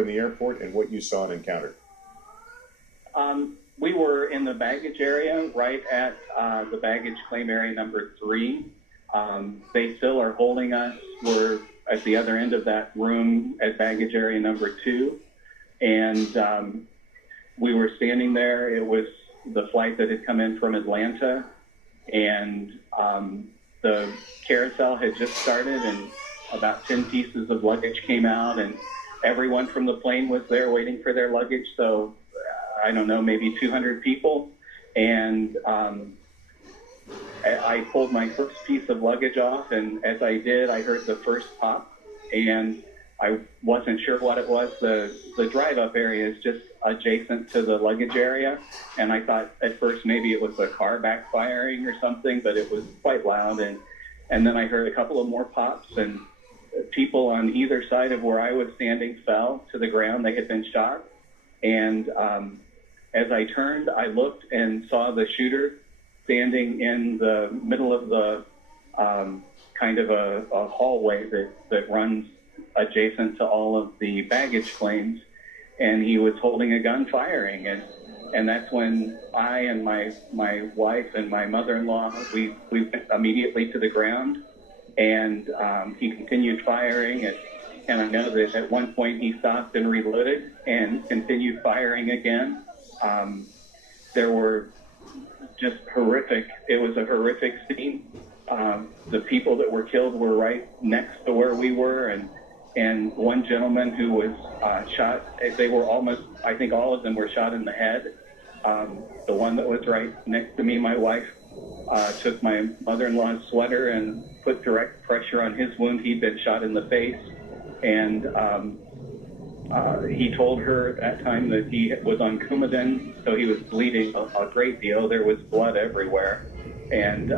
in the airport and what you saw and encountered. We were in the baggage area, right at the baggage claim area number 3. They still are holding us. We're at the other end of that room at baggage area number 2. And we were standing there. It was the flight that had come in from Atlanta. And the carousel had just started, and about 10 pieces of luggage came out, and everyone from the plane was there waiting for their luggage. So I don't know, maybe 200 people. And I pulled my first piece of luggage off, and as I did, I heard the first pop, and I wasn't sure what it was. The drive-up area is just adjacent to the luggage area, and I thought at first maybe it was a car backfiring or something, but it was quite loud. And then I heard a couple of more pops, and people on either side of where I was standing fell to the ground. They had been shot. And as I turned, I looked and saw the shooter standing in the middle of the kind of a hallway that runs adjacent to all of the baggage claims, and he was holding a gun firing. And that's when I and my wife and my mother-in-law, we went immediately to the ground, and he continued firing. And I know that at one point he stopped and reloaded and continued firing again. There were just horrific. It was a horrific scene. The people that were killed were right next to where we were, and one gentleman who was shot, they were almost, I think all of them were shot in the head. The one that was right next to me, my wife, took my mother-in-law's sweater and put direct pressure on his wound. He'd been shot in the face. And he told her at that time that he was on Coumadin, so he was bleeding a great deal. There was blood everywhere. And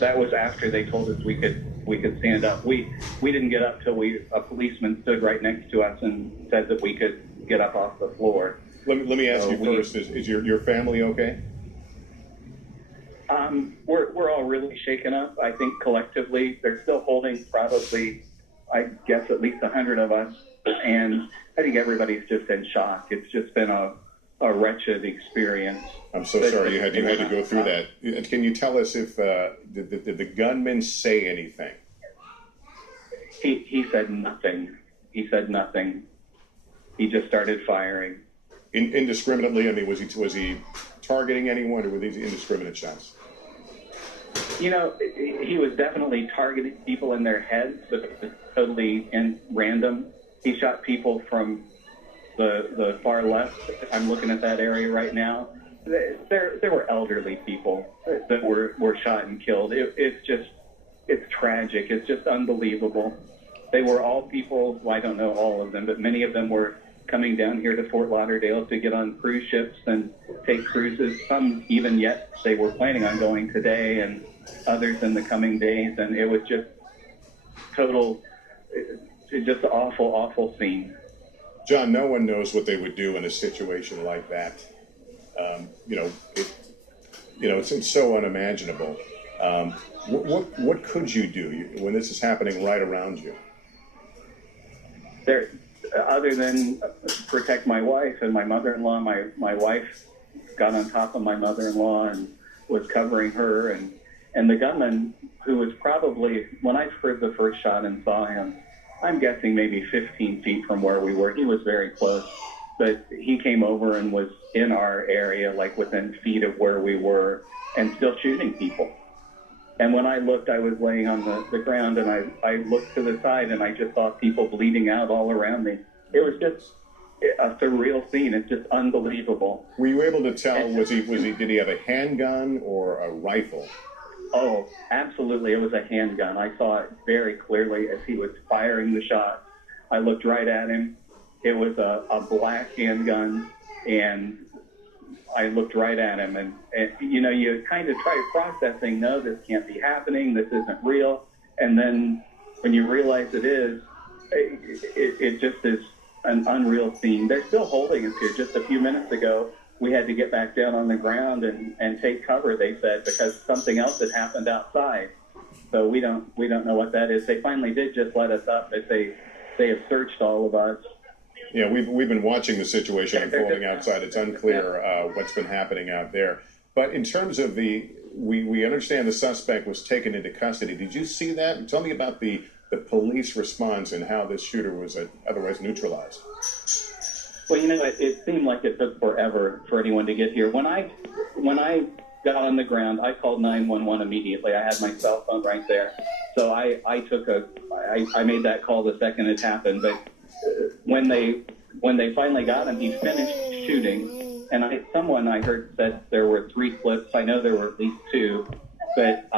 that was after they told us we could stand up. We didn't get up till a policeman stood right next to us and said that we could get up off the floor. Let me ask you first, is your family okay? We're all really shaken up. I think collectively they're still holding probably, I guess, at least 100 of us. And I think everybody's just in shock. It's just been a wretched experience. I'm so sorry you had to go through that. Can you tell us if did the gunman say anything? He said nothing. He said nothing. He just started firing. Indiscriminately? I mean, was he targeting anyone, or were these indiscriminate shots? You know, he was definitely targeting people in their heads, but it was totally random. He shot people from the far left. I'm looking at that area right now. There were elderly people that were shot and killed. It's tragic. It's just unbelievable. They were all people, well, I don't know all of them, but many of them were coming down here to Fort Lauderdale to get on cruise ships and take cruises. Some even yet they were planning on going today, and others in the coming days. And it was just just an awful, awful scene. John, no one knows what they would do in a situation like that. It's so unimaginable. What could you do when this is happening right around you? Other than protect my wife and my mother-in-law, my wife got on top of my mother-in-law and was covering her. And the gunman, who was probably, when I heard the first shot and saw him, I'm guessing maybe 15 feet from where we were. He was very close, but he came over and was in our area, like within feet of where we were, and still shooting people. And when I looked, I was laying on the ground, and I looked to the side, and I just saw people bleeding out all around me. It was just a surreal scene. It's just unbelievable. Were you able to tell, did he have a handgun or a rifle? Oh, absolutely. It was a handgun. I saw it very clearly as he was firing the shot. I looked right at him. It was a black handgun, and I looked right at him. And you kind of try processing, no, this can't be happening. This isn't real. And then when you realize it is, it just is an unreal scene. They're still holding us here. Just a few minutes ago, we had to get back down on the ground and take cover, they said, because something else had happened outside. So we don't know what that is. They finally did just let us up, but they have searched all of us. Yeah, we've been watching the situation unfolding outside. It's unclear what's been happening out there. But in terms of we understand the suspect was taken into custody. Did you see that? Tell me about the police response and how this shooter was otherwise neutralized. Well, it seemed like it took forever for anyone to get here. When I got on the ground, I called 911 immediately. I had my cell phone right there. So I made that call the second it happened. But when they finally got him, he finished shooting. And someone I heard said there were 3 clips. I know there were at least 2. But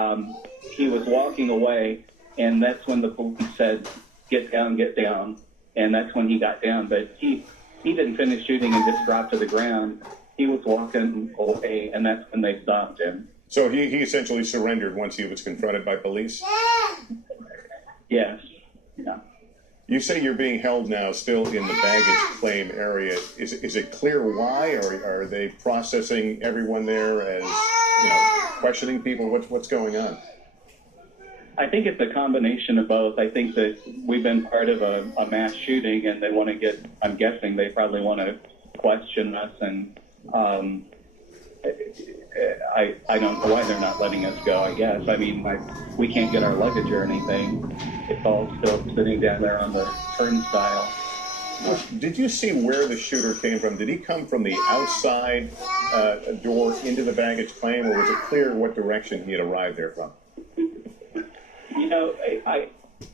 he was walking away, and that's when the police said, get down. And that's when he got down. But he didn't finish shooting and just dropped to the ground. He was walking away, and that's when they stopped him. So he essentially surrendered once he was confronted by police? Yes. Yeah. You say you're being held now still in the baggage claim area. Is it clear why, or are they processing everyone there as, questioning people? What's going on? I think it's a combination of both. I think that we've been part of a mass shooting, and they want to I'm guessing they probably want to question us, and I don't know why they're not letting us go, I guess. I mean, we can't get our luggage or anything. It's all still sitting down there on the turnstile. Did you see where the shooter came from? Did he come from the outside door into the baggage claim, or was it clear what direction he had arrived there from?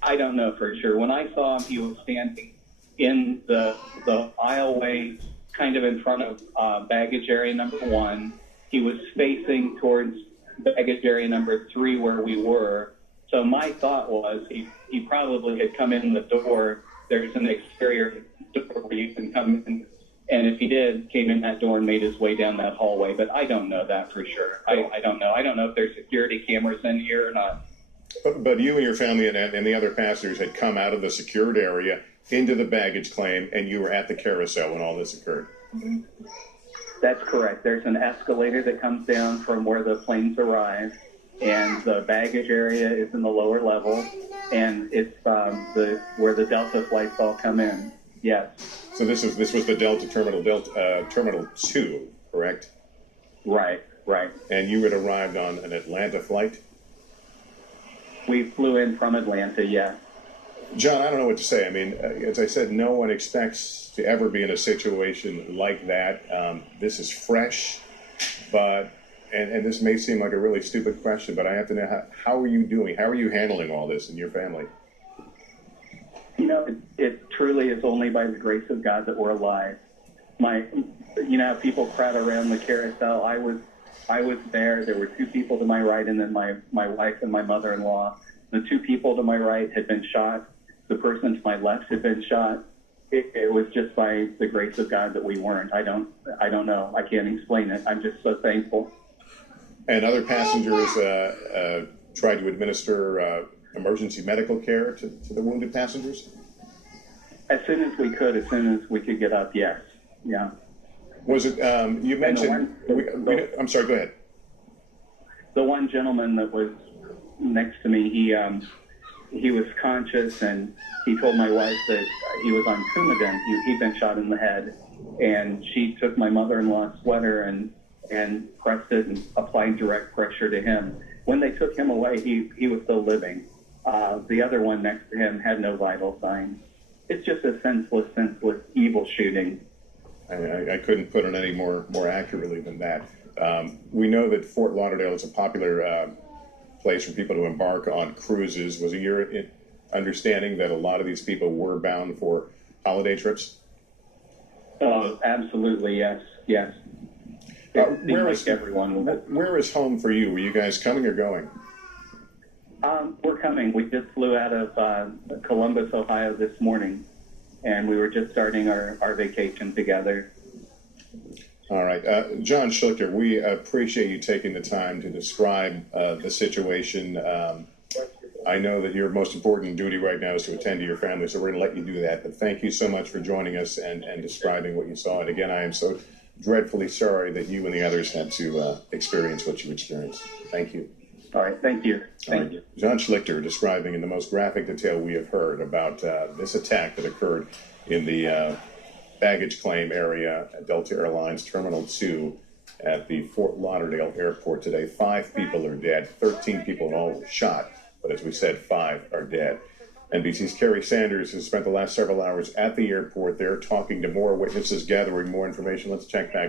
I don't know for sure. When I saw him, he was standing in the aisleway, kind of in front of baggage area number 1. He was facing towards baggage area number 3 where we were. So my thought was he probably had come in the door. There's an exterior door where you can come in. And if he did, came in that door and made his way down that hallway. But I don't know that for sure. I don't know. I don't know if there's security cameras in here or not. But you and your family and the other passengers had come out of the secured area into the baggage claim, and you were at the carousel when all this occurred. That's correct. There's an escalator that comes down from where the planes arrive, and the baggage area is in the lower level, and it's where the Delta flights all come in. Yes. So this was the Delta Terminal 2, correct? Right. And you had arrived on an Atlanta flight? We flew in from Atlanta, yeah. John, I don't know what to say. I mean, as I said, no one expects to ever be in a situation like that. This is fresh, but this may seem like a really stupid question, but I have to know, how are you doing? How are you handling all this in your family? It truly is only by the grace of God that we're alive. People crowd around the carousel. I was there. There were 2 people to my right, and then my wife and my mother-in-law. The 2 people to my right had been shot. The person to my left had been shot. It was just by the grace of God that we weren't. I don't know. I can't explain it. I'm just so thankful. And other passengers tried to administer emergency medical care to the wounded passengers? As soon as we could get up, yes. Yeah. Was it, you mentioned, I'm sorry, go ahead. The one gentleman that was next to me, he was conscious, and he told my wife that he was on Coumadin. He'd been shot in the head, and she took my mother-in-law's sweater and pressed it and applied direct pressure to him. When they took him away, he was still living. The other one next to him had no vital signs. It's just a senseless, evil shooting. I couldn't put it any more accurately than that. We know that Fort Lauderdale is a popular place for people to embark on cruises. Was it your understanding that a lot of these people were bound for holiday trips? Oh, absolutely, yes. Where is home for you? Were you guys coming or going? We're coming. We just flew out of Columbus, Ohio this morning, and we were just starting our vacation together. All right. John Schlichter, we appreciate you taking the time to describe the situation. I know that your most important duty right now is to attend to your family, so we're going to let you do that. But thank you so much for joining us and describing what you saw. And again, I am so dreadfully sorry that you and the others had to experience what you experienced. Thank you. All right. Thank you. Thank you. John Schlichter describing in the most graphic detail we have heard about this attack that occurred in the baggage claim area at Delta Airlines Terminal 2 at the Fort Lauderdale airport today. 5 people are dead. 13 people in all were shot, but as we said, 5 are dead. NBC's Kerry Sanders has spent the last several hours at the airport there talking to more witnesses, gathering more information. Let's check back